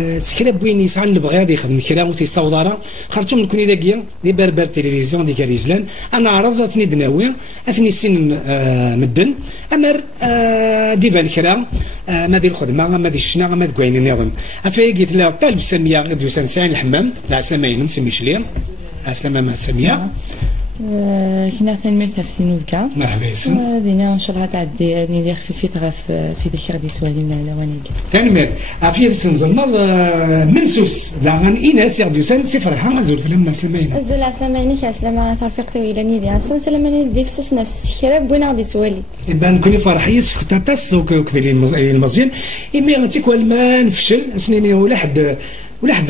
سكرا بوين يسعى البغي غادي يخدم كرا وتيصاوض راه خرجتهم من كوني داكيا دي بربر تلفزيون ديك ريزلان انا عرض اثني دناوي اثني سن مدن امر ديبان كرا ما دير الخدمه ما دير الشنا ما دكوين النظام افاي قلت له طالب سميه غادي يسان الحمام لا سلامه نسمي شليم سلامه ما سميه كنا ثاني في نوفكا مرحبا ياسين دينا ان شاء الله تعدي ندير خفيفيت في ذكر دي توالي الاوانيك كان مات عافيه تنزمض منسوس لا غن ايناس يغدو سان سي فرحه ازول في لما سلامين ازول عسلامينك عسلامه ترفيق طويله نيدي اصلا سلاماني دي فسس نفس كرا بوينا غادي سوالي يبان كوني فرحيه سكتا تاس وكذا المزيان ايمي غاتيك والما نفشل سنيني ولا حد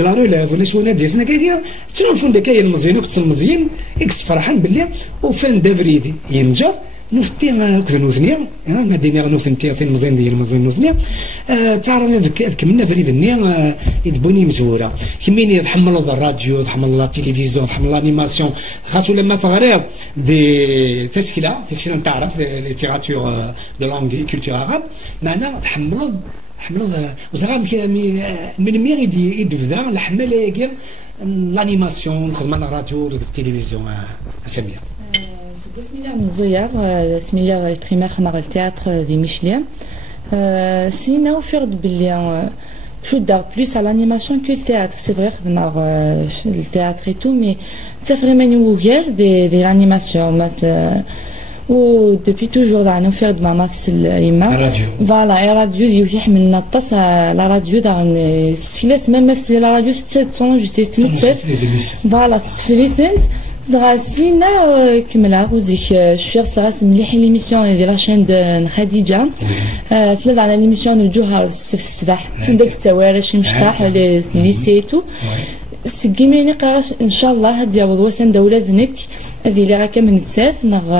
لا رولا ولا شو نادي سنا كاين تنعرفوا داك المزيان وكت المزيان اكس فرحان باللي وفان دافريدي ينجر نوثتي كذا نوثنيا ما دينا نوثنتي في المزيان ديال المزيان نوثنيا تعرض هذاك منا فريد النيا يدبوني مزوره كميني تحمل الراديو تحمل التلفزيون تحمل الانيماسيون خاصو لما تغريض دي تسكيله تعرف ليتيراتور دو لانغ كولتور عرب معنا تحمل وزغام من ميغ يدفدا الحمله ياكير لانيماسيون نخدم انا راديو التلفزيون اسميه بسم الله مزيار بسم الله بريمير خمار التياتر دي ميشلين سينا وفرد بلي شو دار بلوس على l'animation que le théâtre c'est vrai خدمنا le théâtre et tout mais تسافر ماني وغير دي l'animation و دوبي توجور دعنا نفرد مع ماتس يما الراديو فوالا الراديو ديال يحملنا الطاس لا راديو داغن سيلاس ميم لا راديو ستون جوست فوالا تفريثنت دراسينا كملا وزيك شويه صراس مليح ليميسيون ديال لاشين دو خديجه ثلاث على ليميسيون الجوهر الصباح تندك التوارش مشطاح ليسي تو سكيميني قراش ان شاء الله هاد يعوض وسن دوله ذنك هذه اللي راكا من تسات نغ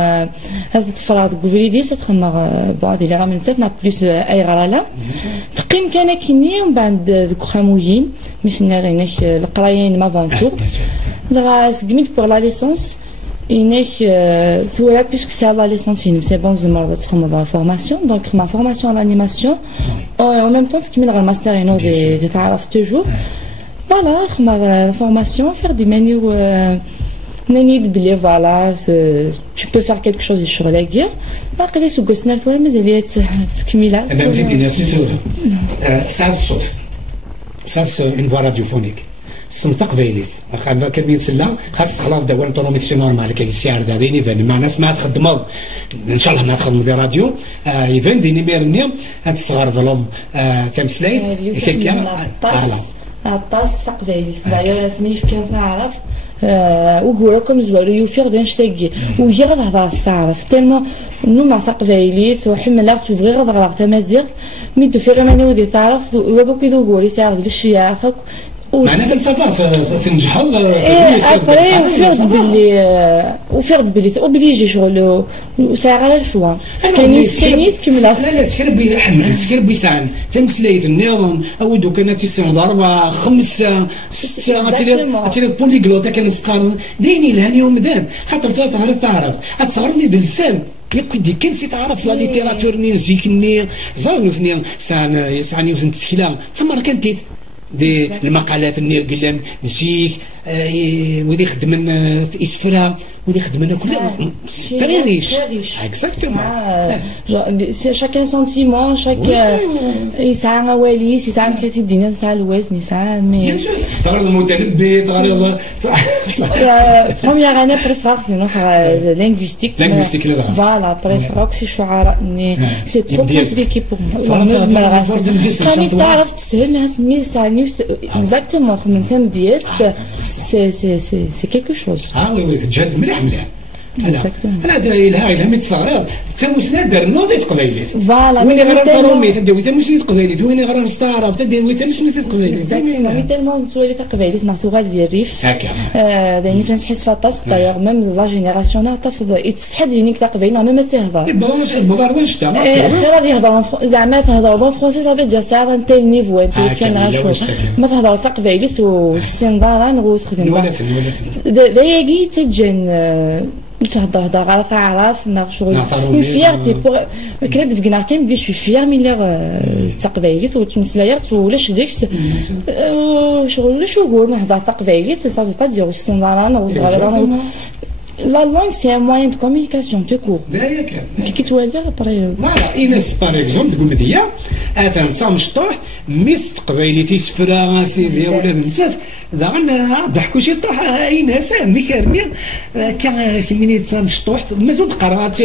هذا الفراد كوفريدي تخمر بعض اللي راه من تسات نا بليس اي غرالا تقيم كان كيني ومن بعد ذوك خامويين مشنا غيناك القرايين ما فانتور دغا سكميت بور لا ليسونس إنك ثورة puisque c'est la licence c'est bon زمر تخمر لا فورماسيون دونك ما فورماسيون لانيماسيون en même temps سكميت غير الماستر انو دي تعرف توجور voilà la formation faire des menus voilà tu peux faire quelque chose sur la guerre باقي سوق السنه الفوره مازال تكميله انا مزيد نفسي ثوره ساعه الصوت ساعه اون فوا راديوفونيك السنطق بايليت خا كان سلا خاص خلاص دوان طروميسيون نورمال كي سيار داديني بان مع ناس ما تخدم ان شاء الله ما تخدم دي راديو يفان دي نيميرني هاد الصغار ظلم تمسلايت هكا الطاس تقبايليت داير اسمي في كان تعرف وهو راكم زوالو يوفير دان شتاكي ويجي غاد هضر تعرف تالمون نو مع تقبايليت وحمل تفغي غاد غرا تمازيغ مي دو فيغ ماني ودي تعرف وكو كيدو غوري ساعد للشياخ معناتها تنصافا تنجح وفرد بلي اوبليجي شغل وساعه على الشوا كاينين كملا لا سكر بي حمل سكر بي ساعه تمسليت النظام او دو كانت تيسون ضربه خمسه سته اتيلي بوليغلوت كان يسقر ديني لهاني ومدان خاطر ثلاثه غير تعرف تصغر لي اللسان ياك دي كان سي تعرف لا ليتيراتور ميوزيك ني زانو ثنين ساعه نيوزن تسكيلا تما كانت دي المقالات اللي قلنا نسيك ودي خدمن اسفرها ودي خدمنا كلها تري ريش اكزاكتومون شاكان سونتيمون شاك يسعى واليس يسعى كاتي الدنيا يسعى الواس يسعى مي تغرض المتنبي تغرض بروميير انا بريفير نروح لينغويستيك فوالا بريفير سي شعراء سي ترو كومبليكي بور مو كان تعرف تسهل ناس مي سانيو اكزاكتومون من ثم دياس سي كيلكو شوز وي تجهد مليح انا الها مي تستغرب تموسنا دار نوضي تقبايليت فوالا وين غير طرومي تدوي تموسني تقبايليت وين غير مستعرب تدوي تموسني تقبايليت اكزاكتومون مي تالمون تولي تقبايليت نعرفو غير ديال الريف هكا دايني فين تحس فاطاس دايوغ ميم لا جينيراسيون تفض يتستحد ينيك تقبايلنا ميم تهضر البضار وين شتا خير غادي يهضر زعما تهضر بون فرونسي صافي ديال ساعه انت النيفو انت كان غنشوف ما تهضر تقبايليت والسنضاره نغوت خدمه لا ياكي تجن تهضر هضر على تعرف نا شغل اون فيغتي بوغ كنا دفقنا كاين بلي شوي فيغ ملي تقبايليت وتمسلايات ولاش ديكس شغل شو نقول نهضر تقبايليت صافي با دير السناران ولا لا لونغ سي ان موين دو كومونيكاسيون تو كور كي تولي ابري فوالا ايناس باغ اكزومبل تقول لي اثر نتا مشطوح ميس تقبايليتي سفرا سيدي ولاد نتا داغن ضحكوا شي طوح ايناس ميكرمي كميني تا مشطوح مازال تقرا تي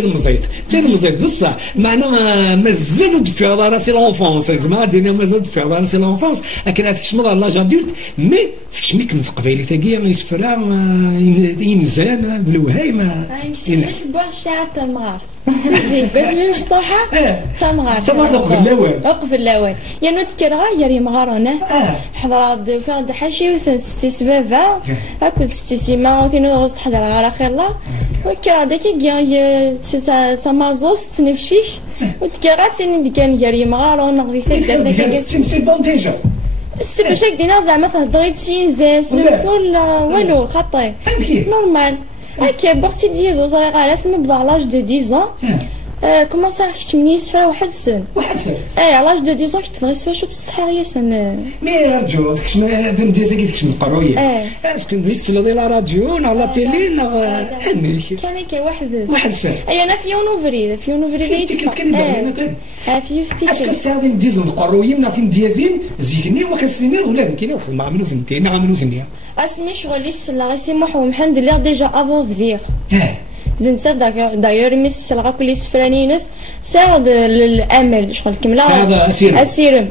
المزيد بصح معناها مازال دفي على راسي لونفونس زعما الدنيا مازال دفي على راسي لونفونس لكن هذاك الشمر على لاج ادولت مي فيكش ميك تقبايليتي كاع يسفرا يمزان الوهايمه بوع الشعر تمغار بس مي مشطوحه تمغار وقف الاول يا نذكر يا مغارنا حضرات فاد حشي وستي سبابه هاكو ستي سيما وثينو غوز تحضر على خير الله وكرا داك كيا تمازوس تنفشيش وتكراتي كان يا مغار ونغذي ثلاثه سي بون ديجا سي باش دينا زعما تهضري تشين ولا والو خطي نورمال هكا بغتي دير وزري غير اسمي بدا لاج دو 10 ans كومونسا كتمني يسفرا واحد سن على لاج دو 10 ans كتبغي يسفرا شو تستحي ياسن مي رجو داكش دم ديزاكي داكش من القرويه اسكو نسلو ديال لا راديو نا لا تيلي نا كان كاين واحد سن انا في يونوفري في ستيتي اسكو سادين ديزون القرويه نافي ديازين زيني وكسيني ولا كاين الخدمه عملوا ثنتين عملوا ثنيه اسمي شغل لا سي محو محمد لله ديجا افون فيغ دنت دايور ميس لغا كل سفرانينس ساعد الامل شغل كملا اسيرم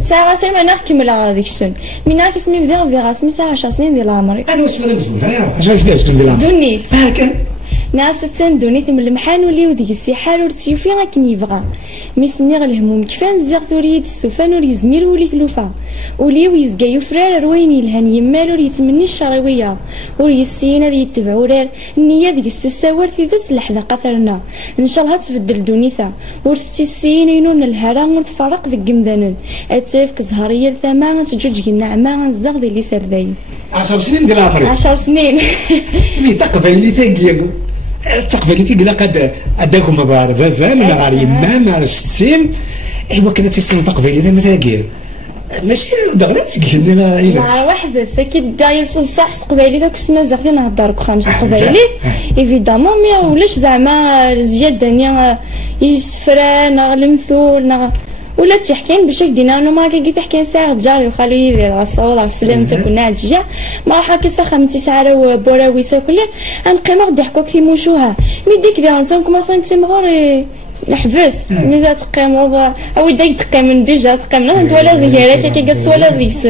ساعه انا كملا هذيك السن من هاك اسمي فيغ اسمي ساعه 10 سنين ديال عمري انا وسفر مزبول 10 سنين ديال عمري دوني هاكا ناس تندوني ثم المحان وليو ديك السحار ورتسيوفي غاكن يبغى ميسنيغ الهموم كفان زيغ ثوريد السفان ولي زمير ولي ثلوفا وليو يزقايو فرار روين يلهن يمال ولي يتمني الشراويه ولي السينا ذي يتبعو رار النيه ديك استساور في ذس اللحظه ثرنا ان شاء الله تبدل دونيثا ورثتي السين ينون الهرا ونتفرق ذك جمدانن اتسافك زهريه الثما تجوج النعمه نزدغ ذي اللي سردين 10 سنين ديال عمري 10 سنين مي تقبلي تاكيا تقبلتي قلا قد اداكم مبارفه فاهم انا غير يما مع السيم ايوا كنا تيسن تقبلي مثلا كير ماشي دغيا تسكني مع واحد ساكن داير صح قبيلي داك السنه زعما نهضرك خمس قبيلي ايفيدامون مي ولاش زعما زياد دنيا يسفران المثول ولا تحكين باش دينا انا ما كي تحكي ساعه جاري وخالي يدير الصوره السلامه كنا عججه ما راح كيسا 5 ساعه بوراوي ساكل نقيم ضحكوك في موشوها مي ديك ديال انت كما سنتي مغري نحبس ملي تقيم او يديك تقيم ديجا تقيم انت ولا غيرك كي كتسولا فيكس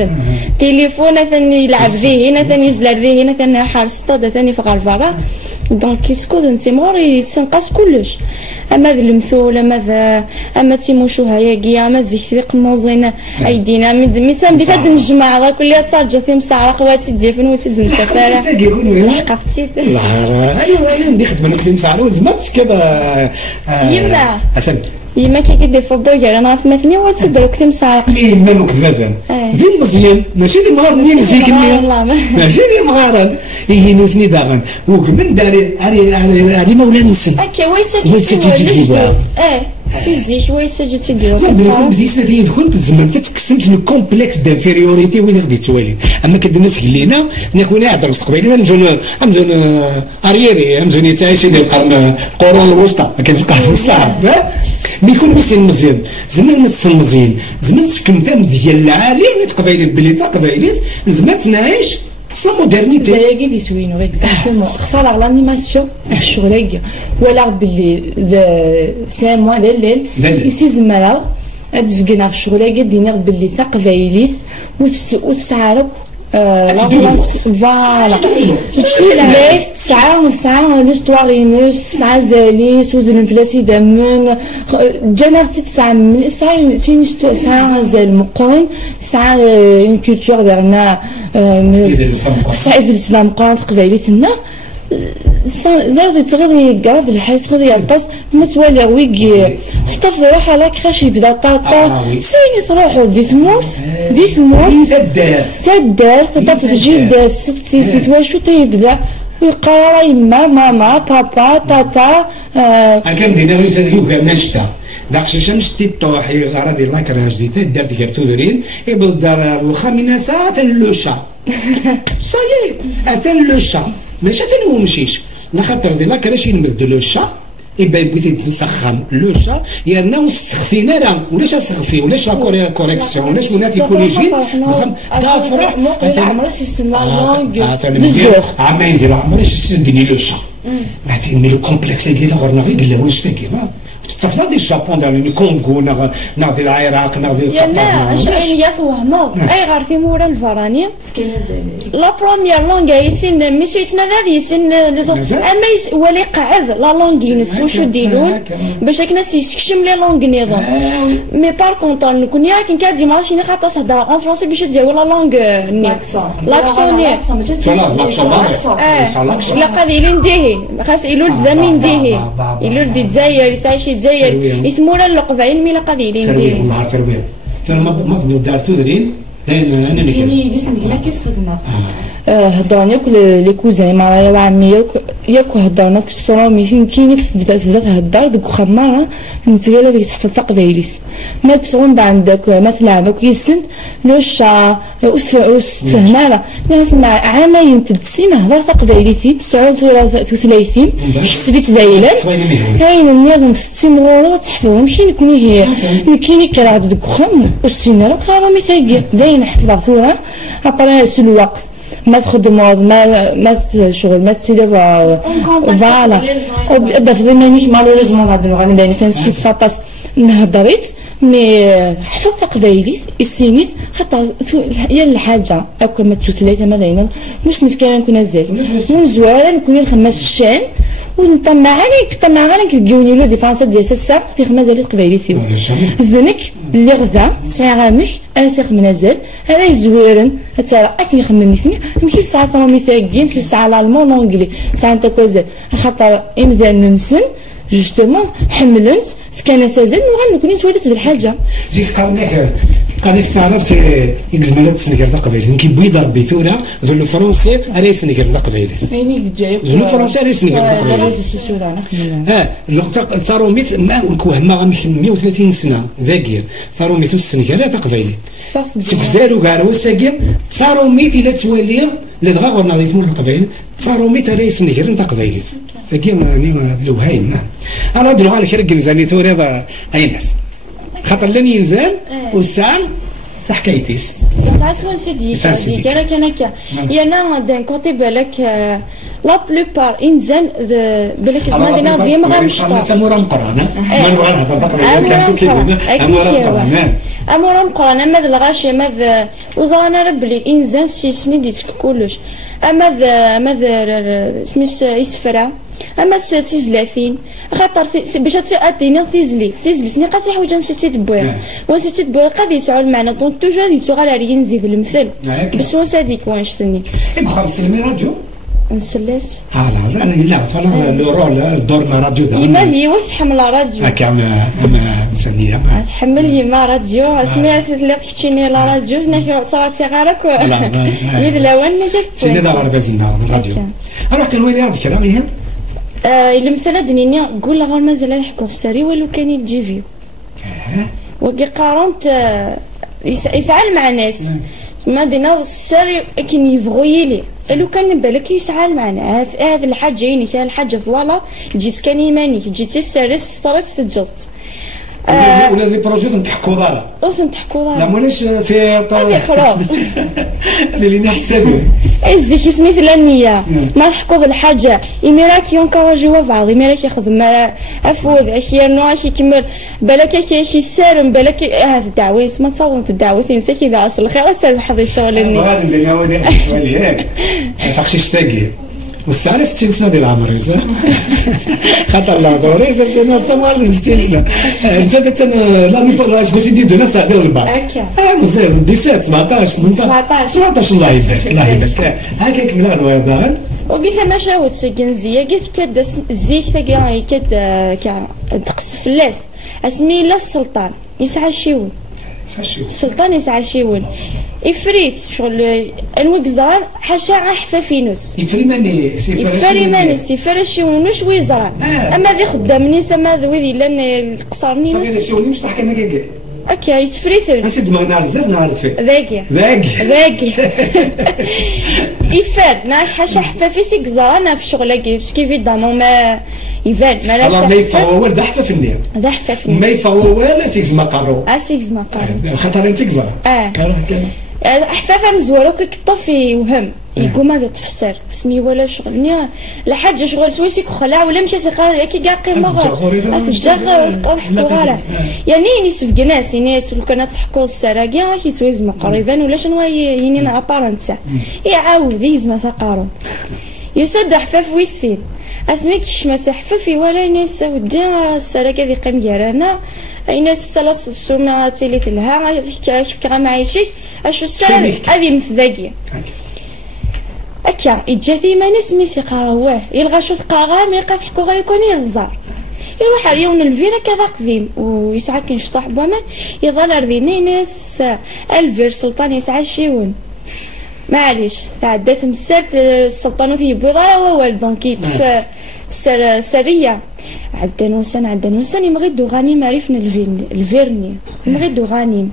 تليفون ثاني يلعب فيه هنا ثاني يزلر فيه هنا ثاني حارس الصدى ثاني فغال برا دونك كيسكوت انت مغري تنقص كلش اما ذا المثول اما تيموشوها ياكيا اما زيك ثيق النوزين ايدينا ميتان بيتا نجمع راه كلها تصاجا في مسعره خواتي ديفن وتدن سفاره لحقتي لا انا ندي خدمه كنت مسعره وزعما كذا يما حسن يما كي كيدير فوبوغير انا ثمثني وتدرك كثير مسعره يما مكذبه فهم ديال مزيان ماشي دي مغار منين زيك ماشي دي مغارن يهينوثني داغن وكمن داري علي مولانا نسن هكا ويتا تجي سيزي شويه جيت تدير زعما بديت سنتين دخلت الزمن تتقسمت من كومبلكس دانفيريوريتي وين غادي توالي اما كدنس خلينا نكون نهضر قبيله امزون اريري امزون تعيش ديال القرون الوسطى كان في القرن الوسطى مي يكون مسلم مزيان زمان مسلم مزيان زمان سكن ثم ديال العالم قبيله بلي قبيله زمان تنعيش سا مودرنيتي دايا اللي سوينو اكزاكتومون خفال على لانيماسيون الشغل ولا باللي سي موا الليل يسي زمرا ادفقنا الشغل دينا باللي تقبايليت وتسعرك فوالا ساعة ليستواغينوس ساعة زاليس وزن فلاسي دامن جانرتي ساعة زال مقون ساعة اون كولتور ديالنا ساعة الاسلام قران قبايليتنا زاد تغير يقرا في الحيس غير يطاس ما توالي ويك خطف روحها لاك خاش يبدا طاطا سيني تروحو دي ثمورت تدار تطف جيد ست سيس تواشو تيبدا ويقرا يما ماما بابا تاتا. كان دينا يوكا نشتا داك الشمس شتي طوح غرا ديال لاكراج دي دار ديك تودرين يبل دار الوخا من ساعه اللوشا صايي اتى اللوشا ماشي تنو مشيش لخاطر ديال لاكراج ينبذ لوشا يبقى بغيتي تسخن لوشا يا نو سخفينا راه ولاش سخفي ولاش لا كوريكسيون ولاش ولاتي كوليجي دافرح عمرها سيستم لا لونغ عامين ديال عمرها سيدني لوشا ما تيمي لو كومبلكس ديال غورنا غير قال واش تاكي تفضل ديال الجابون ديال الكونغو ناض العراق ناض قطر لا شنو يا فهمه اي غير في مورا الفراني لا بروميير لونغ يسن ميسيتنا هذه يسن لي زوط اما ولا يقعد لا لونغ ينسو شو ديرون باش هكا ناس يسكشم لي لونغ نظام مي بار كونطون نكون ياك كادي ماشي خاطر تهضر اون فرونسي باش تزاول لا لونغ لاكسون لا قادي نديهي خاص يلول ذا من ديهي يلول دي الجزائر تعيشي الجزائر يثمونا اللقبين مي لقادي نديهي والله تربيه ما دار تودرين انا نكمل باسم كيما كيستخدمها هضرنا ياك لي كوزان مع وعمي ياك هضرنا كيسترو ميتين كاين تبدا تهضر دوك خماره نتيلا ديك تحفظ تقبايليس ما تفهم عندك ما تلعبك يسن لو شا تفهمها ناس مع عامين تدسين هضر تقبايليتي 39 حسبت دايلات هاين الناس 60 غورو تحفظهم كاين كاين كرا دوك خم والسنه راك راه ميتاكي داين حفظها ثورة ابري سو الوقت ما تخدم ما شغل ما تسير فوالا وبدا في مانيش مالوريزمون غادي داير فين سكيس فاطاس نهضريت مي حفظت قبايليت السينيت خاطر هي الحاجه اكل ما تثلاثه ما داينا واش نفكر نكون زاك زواره نكون نخمس الشان ونطمع عليك كتجوني له ديفرنسات ديال الساعه تي مازال قبايليتي ذنك اللي غدا ساعه انا سيخ منازل انا زويرن حتى اكني خمنيتني يمكن ساعه راه ميتاكي يمكن ساعه الالمون لونجلي ساعه انت كوزا خاطر امذا ننسن جوستومون حملت كان سازل وغنكون توليت بالحاجه زيك قالك تعرفت يكزمالات سنكر قبيلت يمكن بيض بيتونا ذو الفرنسي راه سنكر قبيلت فيني جاي ذو الفرنسي راه سنكر قبيلت تاروميت ما كوهما 130 سنه ذاكير تاروميت السنكر راه قبيلت سكزارو كاع وساكير تاروميت الى تولي لا دغا غورنا ديت مول القبائل تاروميت راه سنكر قبيلت ذاكير يعني الوهايم نعم انا نديرو على كرك نزاني توري اي ناس خاطر لن ينزل والساعه حكايتيس ساعه سوا سيدي كان كان يانا دان كوتي بالك لا بلوبار انزل بالك زعما دينا ديما غير مشطر امورا مقرانا ما نبغى نهضر دقيقه كان كيما امورا مقرانا امورا مقرانا ماذا الغاشي ماذا وزرانا ربلي انزل شي سنين ديتك كلش ماذا سميس يسفرا اما تيزلافين خاطر باش تاتينا تيزلي سني قاتي حوايج نسيتي تبويا ونسيتي تبويا قاد يسعوا المعنى دونك توجور يتو غير عليا نزيد المثل بس واش هذيك واش ثاني يبقى نسلمي راديو نسلاس لا انا لا فانا لو رول الدور ما راديو دا يما هي واش تحمل راديو هكا اما نسميها تحمل يما راديو سمعت اللي كتشيني لا راديو هنا صارتي غارك لا وانا تيني دا غاركازينا الراديو اروح كان ويلي هذا الكلام يهم إلا مثلا دنيني قول غير مازال يحكوا في السري ولو كان يجي فيو وكي قارنت يسعى مع ناس ما دينا السري كي يبغوا لي لو كان بالك يسعى معنا هذا الحاجه يعني كان الحاجه فوالا جيت كان يماني جيتي السرس طريت تجلط ولا لي بروجي نضحكوا دارا نضحكوا لا ماناش في هذه اخرى اللي نحسبوا ازيك اسمي فلانيه ما تحكوا بالحاجه يميراك ينكرجي وفعل يميراك يخدم افوذ اشياء نوع شي كمل بالك شي سارم بالك هذا الدعوه ما تصورت الدعوه انت كذا اصل الخير سربح هذا الشغل اللي لازم لنا ودي شويه هيك فاخشي تشتاقي والساعه 60 سنه ديال العمر خاطر لا دوري سنه تمال 60 سنه انت لا اسكو سيدي دونا ساعه ديال البار مزيان 17 17 الله يبارك الله يبارك هكا كمل غدوه دار وقيت ما شاوت سكنزيه قيت كاد الزيك تاكا كاد دقس فلاس اسمي لا السلطان يسعى شيول السلطان يسعى شيول إفريت شغل الوكزار حاشا حفافينوس يفريماني سيفر شيونوش ويزران أما ذي خدامني سما ذوي لان القصارني صافي شوني مش تحكي لنا كاكا اوكي يسفريثر اسيد ما نعرف بزاف نعرف ذاكي يفر ناك حاشا حفافي سيك زرانا في شغلك باسكو فيدامون ما يفال ما لا ما يفوال دا حفاف النير ما يفوال سيكز مقارو سيكز مقارو خاطر انت كزرا حفافه مزوره كطفي وهم يقوم هذا تفسر اسمي ولا شغل نيا لا حاجه شغل سويسيك خلاع ولا مشى سيقال كي كاع قيمه غير يعني نسف ناس ناس لو كانت تحكوا السراقيه كي تويز قريبا ولا شنو يعني ابارنت يعاود يزما سقارو يسد حفاف ويسين اسميك شماسه حفافي ولا ناس ودي السراقه ذي قيم يرانا اين السلاس السومه تيليت لها كيف كرا معيشك اشو السلام هذه مثذاقيه أكا إجاثي ما نسمي سيقارواه يلغى شو ثقاغا ما يلقى تحكو غيكون يهزار يروح عليهم الفيرا كذا قديم ويسعى كنشطح بومان يظل أرذيني ناس الفير سلطان يسعى شيون معليش تعدات مسات السلطان في بيضا ووالد دونكيت سرية عدنوسان يمغيدو غانيم عرفنا الفيرني يمغيدو غانيم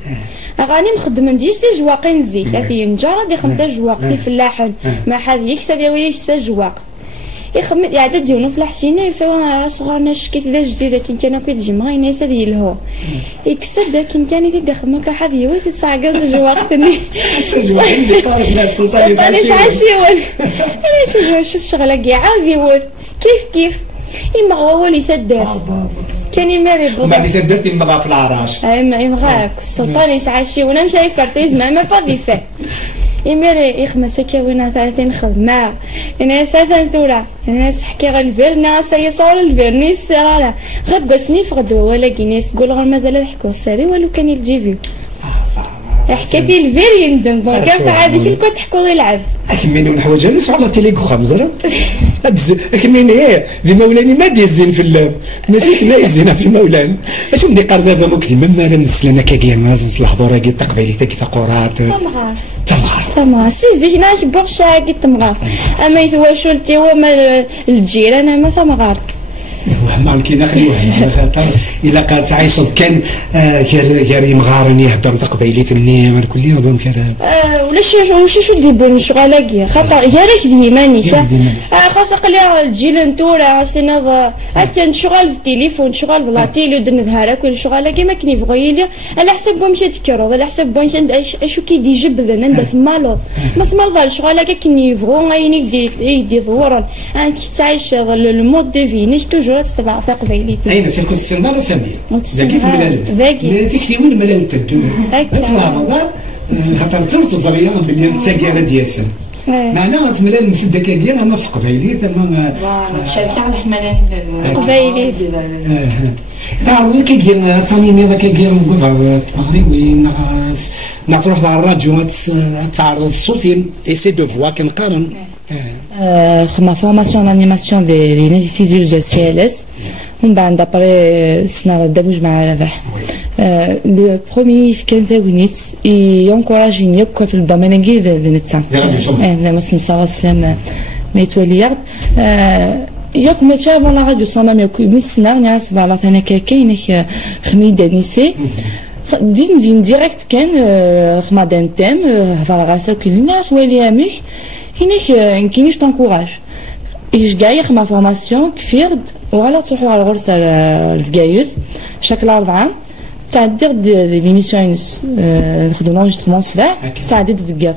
غانيم خدمن ديس جواقين زي كافي نجار دي خمسة جواق في فلاحن ما حد يكسب يا ويكسب جواق يخمم يعدد ديونو في الحسينه يفوا صغارنا شكيت ذا جديده كان كي تجي مغي ناس هذه الهو يكسب ذاك كان تدخل ما كحد يوث تسعقز جواق ثاني تجوا عندي قارب ناس سلطان يسعشي انا سجوا شو الشغله كاع يوث كيف إما هو اللي ثدر كان يماري بغض ما اللي ثدرت يمغى في العراش يمغاك السلطان يسعشي وانا مشى فرتيز ما بادي فيه يماري يخمس كوينه 30 خدمه انا ساثن ثوره انا حكي غير الفيرنا سيصور الفيرني السراره غير بسني فغدو ولا كينيس قول غير مازال يحكوا الساري ولو كان يجي فيو حكيتي الفير يندم دونك هذيك اللي كنت تحكوا غير العب اكملوا الحوايج نسوا على تيليكو خمزه اكمل ايه ذي مولاني ما دي الزين في اللام ماشي كنا الزينه في المولان اش ندي قرض هذا مكتب ما لا نسلنا كاكيما الحضور كي تقبيلي تاك تقورات تمغار سي هنا برشا كي تمغار اما يتواشلتي وما الجيران ما تمغار وهم كي نخلي وهم خاطر الا قالت عايشه كان كاري مغارني يهضر تقبيلي تمني كل يوم كذا ولا شو ديبون شغالاكي خاطر يا ريك ديماني خاصه قلي الجيل نتورا سينا حتى نشغل في التليفون نشغل في لاتيلو دنظهر كل شغالاكي ما كني بغي لي على حسب واش تكرر على حسب واش اشو كي دي جبذ عند ثمالو ما ثمال شغالاكي كني يبغوا غيني يدي ظهورا انت تعيش المود دي فيني توجور تتبع تقبيليتي اين سيكون السندال سامي ذاكي في الملال تكتي وين الملال تدو تبع رمضان خاطر ترت زريان باللي تاكي على دياسن معناها تملال مسد كاكيا ما في قبيلي تمام شركه على حملان قبيلي تعرض كاكيا ثاني ميضا كاكيا نقول تقريبا نروح على الراديو تعرض الصوتين اي سي دو فوا كنقارن ma formation en animation des physiques de CLS on va d'après سنة دابوج مع ربح le premier كان ثوينيت ينكوراج يبقى في الدومين كي ذنتا لا مسنسا السلام ما يتولي ياك ما تشاف على راديو صمام ياك مسنا ناس على ثنا كاينك خميده نيسي دين ديريكت كان خمادان تام هضر غاسل كل الناس ولي امك هناك كاينش تنكوراج ايش جاي خما فورماسيون كفيرد ولا تروحوا على الغرسه الفكايوس شكل 4 تعدير دي ميسيون نخدموا لونجسترمون سلاح تعدير فيكار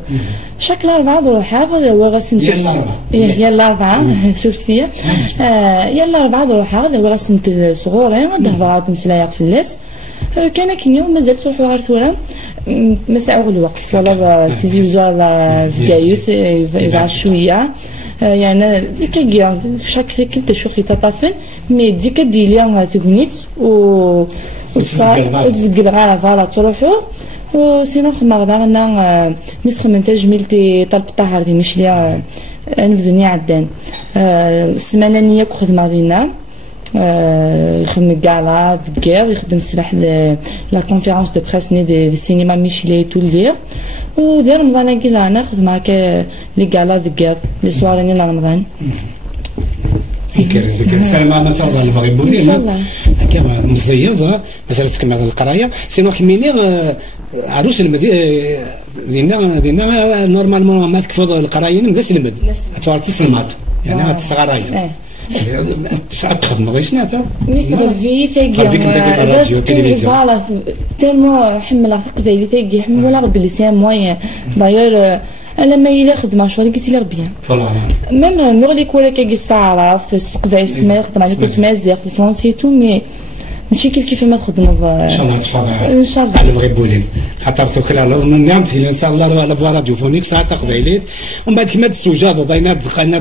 شكل 4 روحها هو غاسمت يلا 4 سوفتيه يلا 4 روحها هو غاسمت صغورين دهضرات مسلايق في اللاس كان كينيوم مازال تروحوا غير ثورة مساوغ الوقت ولا فيزيوزوال فيكايوث يبعد شويه يعني كي شاك سيكل تشوف يتطفل مي ديك ديليا تغنيت و وتزقل غير فوالا تروحوا وسينو خما غدا نسخ من تجميلتي طلب طهر دي مش ليا نفذني عدان السمانه نيا خدمه دينا يخدم كاع لا بكير يخدم السلاح لا كونفيرونس دو بريس ني دي سينما ميشيلي تو لير ودير رمضان كي انا خدم هكا لي كالا بكير لي سواري ني رمضان سلام انا تعرض على المغرب ان شاء الله هكا مزيض مساله تكمل القرايه سينو كميني عروس دينا نورمالمون ما تكفض القرايه نبدا سلمد توار تسلمات يعني هاد الصغرايه ساعات تخدم غير سناتا في تاكي راديو تلفزيون فوالا تيرمون حمل قبيلي تاكي حمل ولا ربي لسان موين داير انا ما الا خدمه شغل قلت لي ربي ميم نورلي كولا كي استعرف استقبال ما خدمه على كنت مازيغ في فرونسي تو مي ماشي كيف ما تخدم ان شاء الله تفرح ان شاء الله على المغربولين خاطر توكل لازم نعمت ان شاء الله على فوا راديو فونيك ساعه قبيلات ومن بعد كيما تسوجاد باينه دخلنا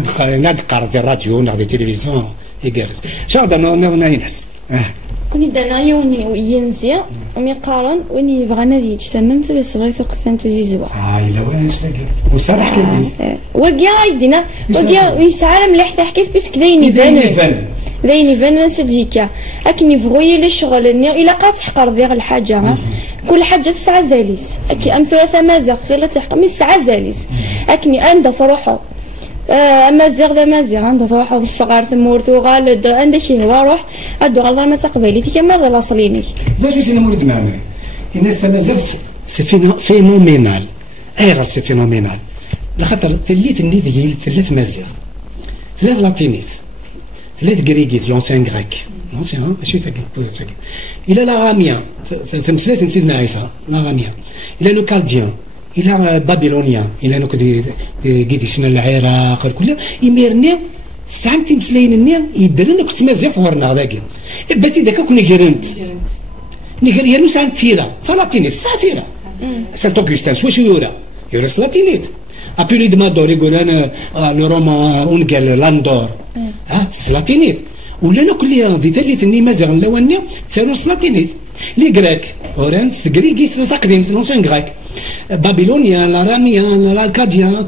قرا ديال الراديو ناخذ التلفزيون يجرس ان شاء الله ناس وني دانا يوني ينزي ومي قارن وني بغانا ذي تسمم تدي صغير ثق سانتزي زوا الا واش تلاقي وصراحه كاين وكيا يدينا وكيا ويسعى مليح حكيت بس كدايني بان ليني بان صديقة أكني فغوي لي شغل إلا قات تحقر ديال الحاجة كل حاجة تسعى زاليس أكي أم ثلاثة مازيغ غير تحقر مي تسعى زاليس أكني عندها تروحو مازيغ ذا مازيغ عندها تروحو الصغار ثمورت وغالد عندها شي هو روح أدو غالد ما تقبلي تيكا ماذا لاصليني زاج ويسينا مولد معمري الناس مازالت سي فينومينال غير سي فينومينال لخاطر تليت النيت ثلاث مازيغ ثلاث لاتينيت ثلاث غريكيت لونسيان غريك لونسيان ماشي ثاك الى لاغاميان ثمثلات سيدنا عيسى لاغاميان الى نو كالديان الى بابيلونيان الى نو كيديشنا العراق كلها يميرني ساعات تمسلين النير يدرنا كنت مازال فورنا ذاك باتي داك كون نيغرنت نيغريانو ساعات فيرا فلاتينيت ساعات فيرا سانت اوغستان واش يورا سلاتينيت ابيلي دو مادور يقول انا لو رومان اونغال لاندور سلاتينيت ولا ناكل دي داليت اني مازال لواني تسالو سلاتينيت لي غريك اورانس غريكي تقديم لونسان غريك بابيلونيا لاراميا لاكاديا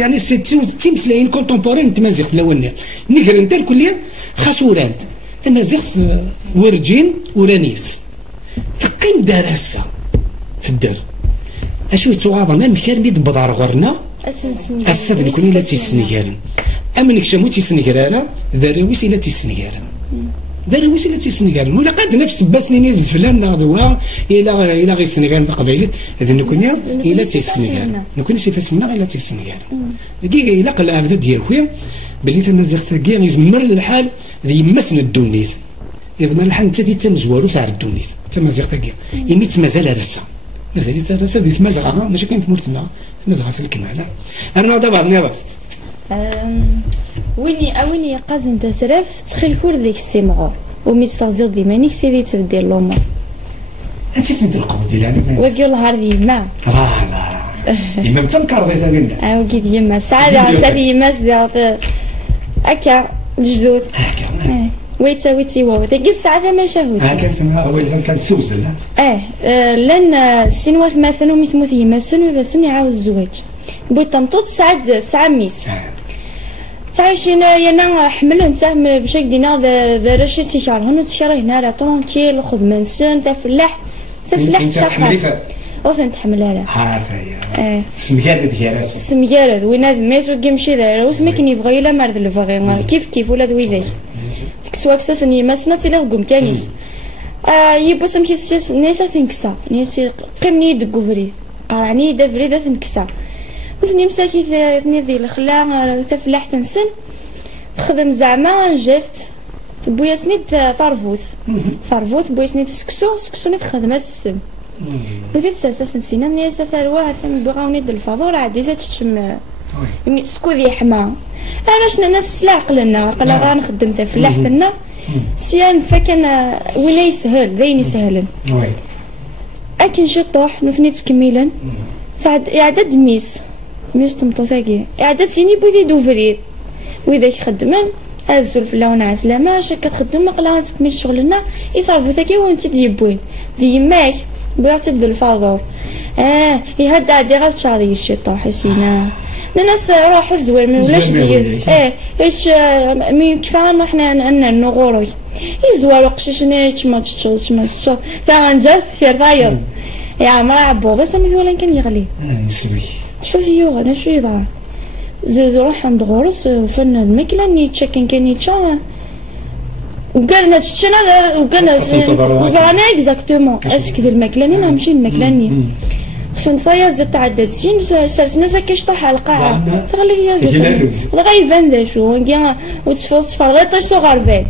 يعني سي تيمسلاين كونتمبورين تمازيغ لواني نيغرن تاع كليا خاسورانت تمازيغ ورجين ورانيس تقيم دارسه في الدار اشو يتواضعنا مكان بيد بدار غرنا السد نكون لا تيسنيغارن امن كشمو تيسنيغرالا دراويس لا تيسنيغارن دراويس لا تيسنيغارن ولا قاد نفس باسنيني فلان ناضوا الى غير سنيغارن قبيلت اذا نكون الى تيسنيغارن نكون سي فاسنا الى تيسنيغارن دقيقه الى قلع بدا ديال خويا بلي تمازيغ ثاكي يزمر الحال ذي يمسن الدونيت يزمر الحال انت تمزوارو تاع الدونيت تمازيغ ثاكي يميت مازال راسا مازال تراسا ديت مازغا ماشي كاين تمورتنا مازغا سلك معنا انا دابا نظف ويني قازن تسرف تخيل كل ذيك السمعه وميستغزر دي مانيك سيدي تبدي الامور انت فين القبض ديالي وكيل النهار يما لا يما تنكر ذي ثاني وكيد يما ساعه يما هكا الجدود هكا ويتي واو تقول ساعه ما شافوت هكا ويلات كانت سوسه لان السنوات مثلا ومثموث يما سن سن يعاود الزواج بغيت تنطط ساعه ميس تعيشين يانا حمل انت باش دينا ذا رشي تيكارهن تشري هنا راه طرونكيل خذ منسن تفلاح تحملي وثن تحملها عارفه هي سميارد هي راسي سميارد وين هذا ميز وكيمشي ذا وسمي كان يبغي الا مرد الفغي كيف ولا ذوي ذاك كسوا كساس نيماتنا تيلا غوم كانيس يبوس مشيت نيسا تنكسا نيسي قمني دكوفري قراني دافري ذا تنكسا وثني مساكي ثني ذي الخلا تفلاح تنسن تخدم زعما جيست بويا سنيد طرفوث بويا سنيد سكسو نيت خدمة السم وثيت ساساس نسينا نيسا ثروة ثم بغاوني د الفاضور عادي تشم سكو ذي حما علاش ناس سلا عقلنا غنخدم تفلاح ثنا سيان فكان وين يسهل ذين يسهلن اكن شي طوح نثني تكميلا اعداد ميس تمطوثاكي اعداد سيني بوذي دوفريد وإذا خدمان هازول في اللون عسلامة شاك تخدم مقلا تكمل شغلنا يثرفو ثاكي وانت تجيبوين ذي يماك بغا تد الفاضور يهدى عادي غا تشاري الشيطوح سينا الناس روحو الزوير من ولاش ديز ايش مي كفانا حنا ان نغوروي يزوالو قشيشني تما تما تا غنجات في الرايض يا ما عبو غير سميت ولا كان يغلي يسوي شوف يو انا شو يضرع زوز روح عند غورس فن الماكله ني تشكن كان تشا وقالنا تشنا وقالنا زعنا اكزاكتومون اسك ذا الماكله ني نمشي الماكله ني خصنا فيا زاد تعدد سين سالسنا ساكيش طاح على القاعه تغلي هي زاد غيبان ذا شو كاع وتصفر غير طيشو غربال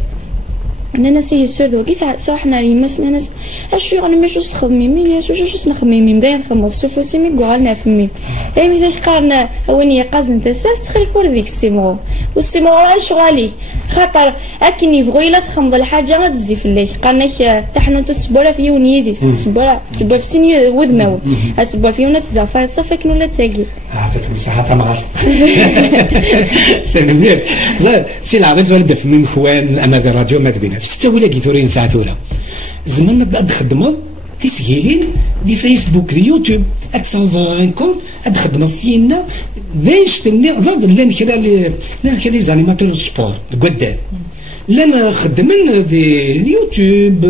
انا ناسي السرد وقيت صاحنا لي مسنا ناس اشو انا ماشي نخدمي مي شو نخدمي داير نخمم سوفو سيمي قالنا فمي دايما ذاك قارنا وين يقازن تساف تخلي كور ديك السيمو والسيمو راه شغالي خاطر اكن يبغوا الا تخمض الحاجه غتزي في الليل قالنا حنا تسبولا في ونيدي تسبولا في سيني وذماو تسبولا في ونا تزافا صافيك ولا تاكي عطيك مساحه ما عرفت سير زاد سي العظيم ولد في من خوان اما الراديو ما تبينا ستة ولا كيتورين ساعات ولا زمان بعد خدمه تسهيلين دي فيسبوك دي يوتيوب اتصاوب ان كونت اد خدمه سينا ذاش تني زاد لان كذا زانيماتور سبور قدام لان خدمن دي يوتيوب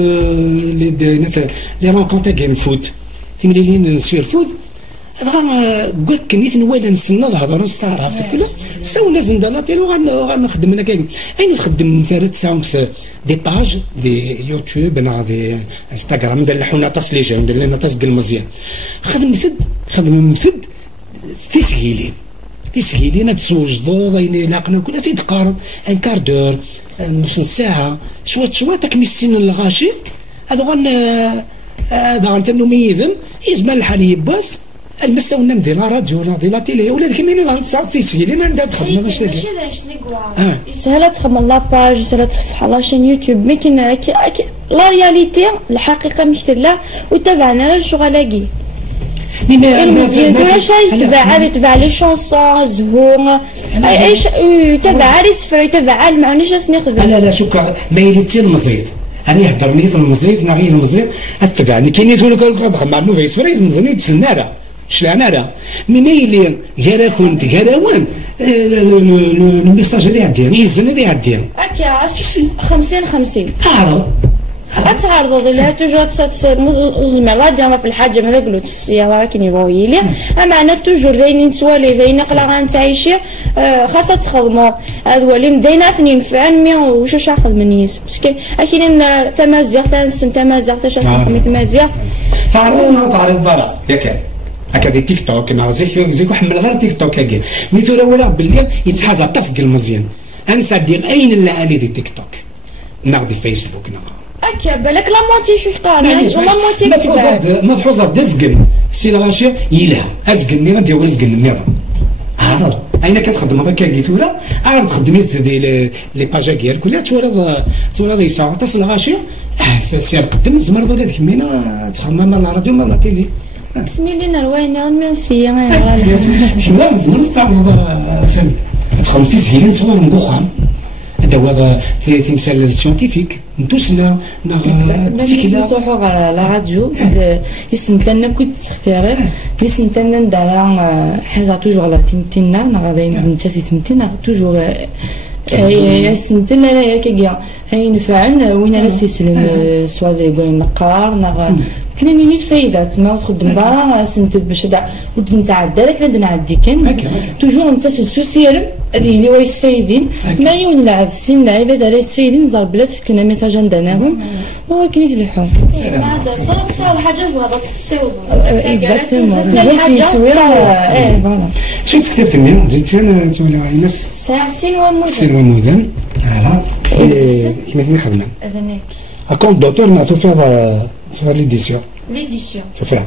لي رونكونتر جيم فوت تمليلين نسير فوت قلت كنيت نوالا نسنى نهضر نستعرف عرفتي كله ساو لازم دالاتيل وغنخدم انا كاين اين نخدم 3 ساعات دي باج دي يوتيوب انا دي انستغرام ندلحونا تصليجه ندير لنا تسجيل مزيان خدم مسد تسهيلين تسوج ضوض لاقنا كل في دقار ان كاردور نص ساعه شويه تكميسين الغاشي هذا غنتمنوا ميزم يزمان الحالي باس المسا ونا ندير لا راديو ولا ندير لا تيلي ولا ذيك مين ظهرت ساعه تسجيلين انا تخدم هذا الشيء ماشي ذا شنو سهله تخدم لاباج سهله تفتح لاشين يوتيوب مي كاين لا رياليتي الحقيقه مثل وتابعنا الشغلاكي المزيان شي تبع لي شونسون زهور اي تبع لي سفر يتبع معنيش نخدم لا شوف مايلتي المزيد انا يهضرني في المزيد نغير المزيد اتبعني كاين يقول لك مع نوفيس فريد المزيد تسنارا شلعنا راه ميلي غير كنت غير وين الميساج اللي عندي ميزان اللي عندي هكا 50 اعرض اتعرض لها توجور زعما ديما في الحاجه ماذا قلت السياره راه كاين يبغوا لي اما انا توجور دايرين توالي دايرين قلا غنتعيشي خاصها تخدموا هذا هو اللي مدينا اثنين فعلا واش ناخذ من يس باسكو كاينين تمازيغ تنسن تمازيغ تاش اسمي تمازيغ تعرض ضرا ياك هكا دي تيك توك انا زيك حمل غير تيك توك هكا ميتو ولا بالليل يتحازى تسجل مزيان انسى دير اين اللي دي تيك توك ناخذ فيسبوك هكا بالك لا موتي شو يقال لا موتي ملحوظه دزقن سي الغاشي يلها ازقن ني غادي ازقن النظام عرض اين كتخدم هكا قلت ولا عرض خدمت لي باجا ديالك كلها تورا يساع تصل الغاشي سير قدم زمرض ولا ديك مينا تخدم مع الراديو مع لا تيلي تسميلينا الوينه ميرسي شنو مزمن تعرض سامي تخدم تسهيلين صور مدخن هذا هو في تمثال سيونتيفيك نتوسنا تسكيلا نروحوا على لا راديو يسمتنا كنت تختاري يسمتنا ندار حاجه توجور على تمتنا غادي نتسافي تمتنا توجور يسمتنا لا ياك هاي نفعل وين راس يسلم سواء يقول نقار كنا نيني الفايدات ما تخدم دار سنت باش ود نتعدى لك نعدي كان توجور نتسى السوسيال هذه اللي وايس فايدين ما يون لعب السن لعيبه دار فايدين زار بلاد كنا ميساج عندناهم ولكن يتلحوا هذا صار حاجه بغات تسوي اكزاكتومون توجور يسويها فوالا شنو كتبت لنا زيت انا تولى الناس ساعه سين ومودن فوالا كيما تني خدمه اذنك اكونت دوتور نعطيو فيها ليديسيون شوف فيها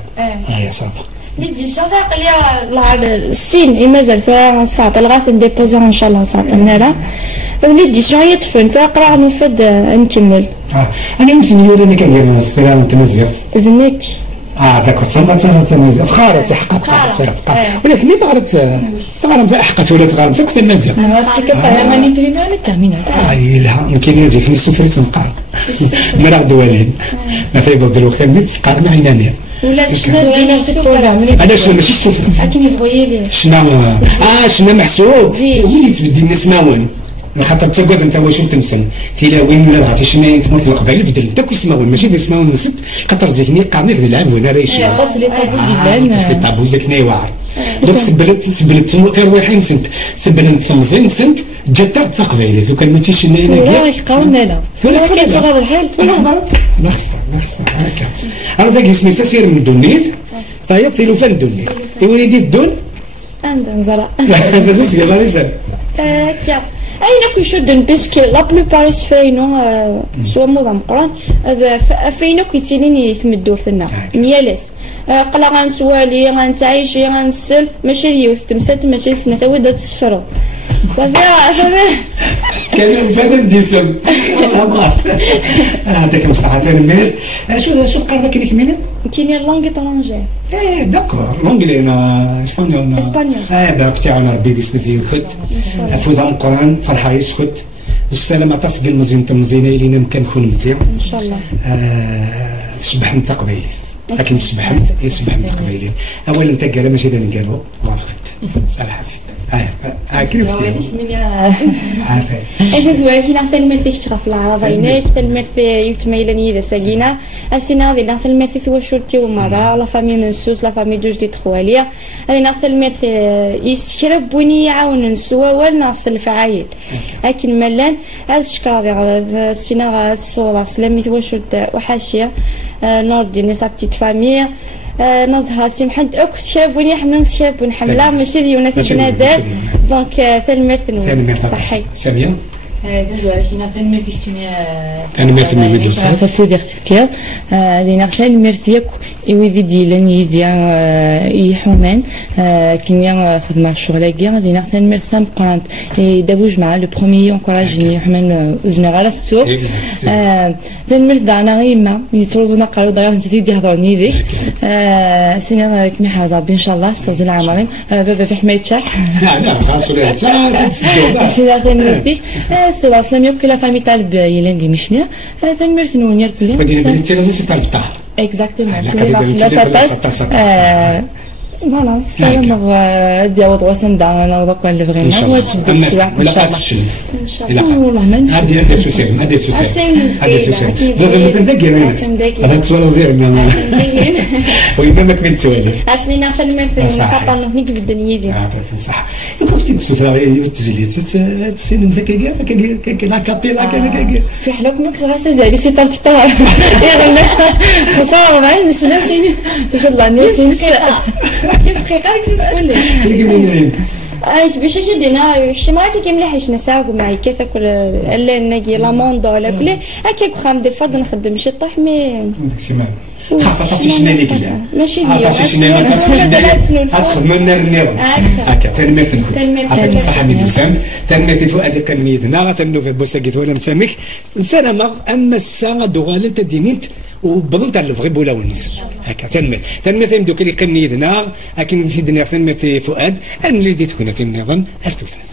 يا صافي ليديسيون تاع لي السين مازال فيها ساعه لغايه نديبوزيها ان شاء الله تعطينا لها ليديسيون هي طفل فقرا نفد نكمل انا يمكن يقول انا كندير استلام التمازيغ اذنك داكور صنعت التمازيغ خارج حقق ولكن مي تغرمت حقت ولا تغرمت كنت المازيغ راني بريمير التامينه لا يمكن يزيد في سفريت نقار مرا دوالين ما تيبرد الوقت ملي تقاد مع عينانير ولا شنو انا شنو ماشي السفر اكن يبغي لي شنو محسوب هي اللي تبدي الناس ماون خاطر تقعد انت واش تمسن تلاوين لا عرفتي شنو تموت القبائل بدل انت كيسماون ماشي بيسماون نسد خاطر زيكني قامني في العاب وانا ريشي بس لي طابو بس لي طابو زيكني واعر دوك سبلت ترويحين سنت سبلت تمزين سنت جات القبائل وكان ما تيشني هنا كاع قاونا لا كاين صغار الحال نخسر هكا انا ذاك اسمي سير من دونيت طايق تلوفان دونيت يوليدي الدون عندهم زرع بس قال لي سال هكا أين كيشدن بيسكي لا بلوبار يسفاينو سوا موضة مقران فاينو كيتينين يتمدور ثنا نيالس قلا غنتوالي غنتعيشي غنسل ماشي اليوث تمسات ماشي سنة ودا تسفرو صافي كان فنان ديسم تهبط هذاك مصحة المير شو تقرا كاين كمينه كاين لونغ طرونجير داكور لونغلي انا اسبانيول باك تاعنا ربي ديسني وكد افوض القران فرحه يسكت والسلامه تصقل مزيان تمزينه لينا مكان كون متيع ان شاء الله تشبح من تقبيلي لكن تشبح من تقبيلي اولا انت قال ماشي دا نقالو صراحه كيف انا زوالي نعطي المثل تشغف العرضين المثل يتميلني اذا ساقينا اسينا هذه نعطي المثل ثواشولتي ومرا لا فامي منسوس لا فامي دوج دي خواليا هذه نعطي المثل يسكرب ويني يعاون نسوا والناس الفعايل لكن ملان هذا الشكاغي سينا الصوره سلامي ثواشولت وحاشيه نوردي نسا بتيت فامي نزها سي محمد اكس شاب وني حمل شاب ونحملها ماشي ديالنا في بنادم دونك تلمرت صحي ساميه دازوالي كاين تنمرت من مدرسه ففود اختكير لينا تنمرت ياك يويدي ديالن يديا يحومان كاين خدمه شغلاكي لينا تنمرت ثم قرانت دابوج مع لو بروميي انكوراجيني يحمل وزميغه فتو تنمرت دعنا غيما يتروزونا قالوا داير انت تيدي هضرني ديك سينا كمي حاضر ان شاء الله استاذ العمرين بابا في حمايه شاح لا خاصو لها تسدو سينا تنمرت سوا سامي كل فامي طالب يلان دي مشني تنمرت نونير كلي ودي بنتي راه سي طالب طاهر اكزاكتومون فوالا سلام ديال وسن دانا وكان لو فريمون وتبدا السواع ان شاء الله والله ما هذه سوسيال هذه سوسيال فوالا مثلا داك الناس هذا السؤال ديالنا ويما ما كنت سؤالي اصلنا في المثل خاطر نيك بالدنيا ديال صح لو كنت تسوفا يتزليت تسين ذاك كان كابيلا كان في حلوك نك غاسه زالي سي طارت طار خساره معين الناس ان شاء الله الناس كيف دقيقه كتقول لي باش كيدينا شي مرات كيمليحش نساوق معايا كيف كل الا نجي لا موندو ولا كلي هكاك خام دي فضل نخدم شي طيح مي خاصة تاسي شناني كلا ماشي ديال تاسي شناني تخدم لنا النيرو هكا تنمير تنكد عطاك الصحة من دوسام تنمير فؤاد كان ميدنا تنو في بوساكيت ولا مسامك سلامة اما الساعة دوغال انت دينيت وبظنت على الفغيب ولا ونس هكا تنمير دوك اللي كان ميدنا لكن في دنيا تنمير فؤاد ان اللي ديت كنا في النظام ارتفعت